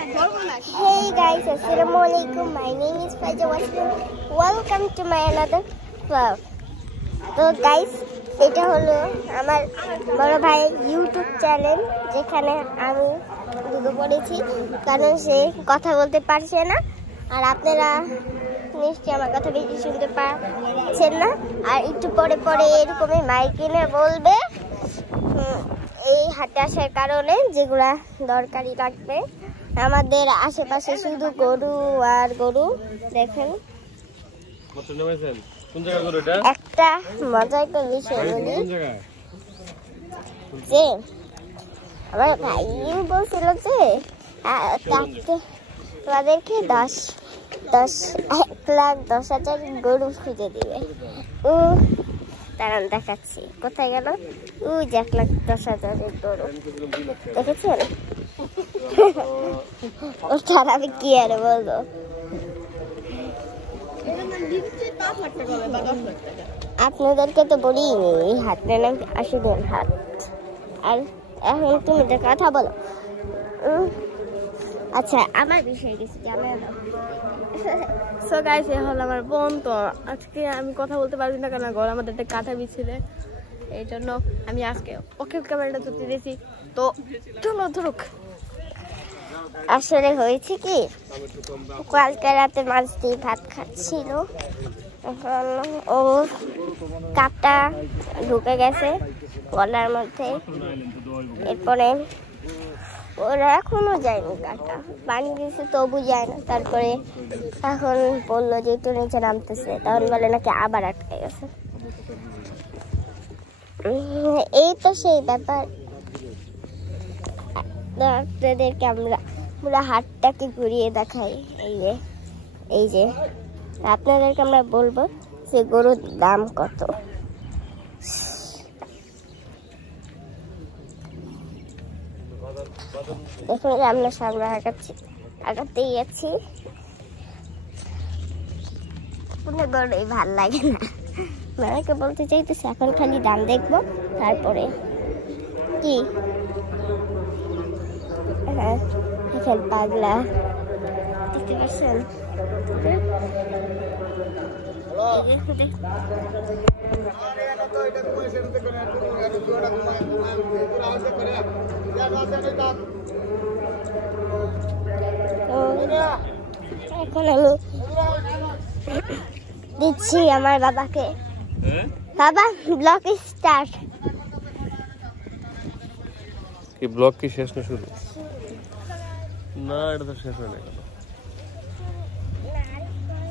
Hey guys, Assalamualaikum. My name is Faiza Waslim. Welcome to my another vlog. তো guys, এটা হলো আমার বড় ভাইয়ের ইউটিউব চ্যানেল, যেখানে আমি ঢুকে পড়েছি কারণ সে কথা বলতে পারছে না। আর আপনারা নিশ্চয়ই আমার কথা বেশি শুনতে পাচ্ছেন না। আর একটু পরে পরে এরকমই মাইক কিনে বলবে এই হাটে আসার কারণে যেগুলা দরকারি লাগবে। আমাদের আশেপাশে শুধু গরু আর গরু। দেখেন একটা মজার একটা বিষয় বলি, যে আমার ভাই বলছিল যে তাদেরকে 1,10,000 গরু খুঁজে দিবে। দাঁড়ান দেখাচ্ছি, কোথায় গেল? 1,10,000 গরু দেখেছেন? ওটার আমি কি আর বলবো। আপনাদেরকে তো বলিনি এই হাটের নাম আশুদের হাট। আর এখন তুমি যে কথা বলো, আচ্ছা আমার বিষয় কিছু জানে না। সো গাইস, এ হলো আমার বোন। তো আজকে আমি কথা বলতে পারবি না কেন, ঘর আমাদের একটা কাঁথা বিছিলে, এই জন্য আমি আজকে ওকে ক্যামেরাটা ধরতে দিয়েছি। তো চলো ধরুক। আসলে হয়েছে কি, কালকে রাতে মাছ দিয়ে ভাত খাচ্ছিল, এখন ও কাপটা ঢুকে গেছে গলার মধ্যে। এরপরে ওরা এখনো যায়নি, কাটা পানি দিয়েছে তবু যায় না। তারপরে এখন বললো যে একটু নিচে নামতেছে, তখন বলে নাকি আবার আটকে গেছে। এই তো সেই ব্যাপার। আপনাদেরকে আমরা পুরো হাটটাকে ঘুরিয়ে দেখাই। এই যে আপনাদেরকে আমরা বলবো যে গরুর দাম কত। দেখুন আমরা সামনে আগাতেই যাচ্ছি। গরুই ভাল লাগে না, আমাকে বলতে চাইতেছে এখন খালি দাম দেখবো তারপরে কি। হ্যাঁ এখন পাগলা দেখতে পাচ্ছেন। এখন আমি দিচ্ছি আমার বাবাকে। বাবা ব্লগ স্টার্ট। কি ব্লগ কি শেষ না শুরু? না, এটা তো শেষ হয় না।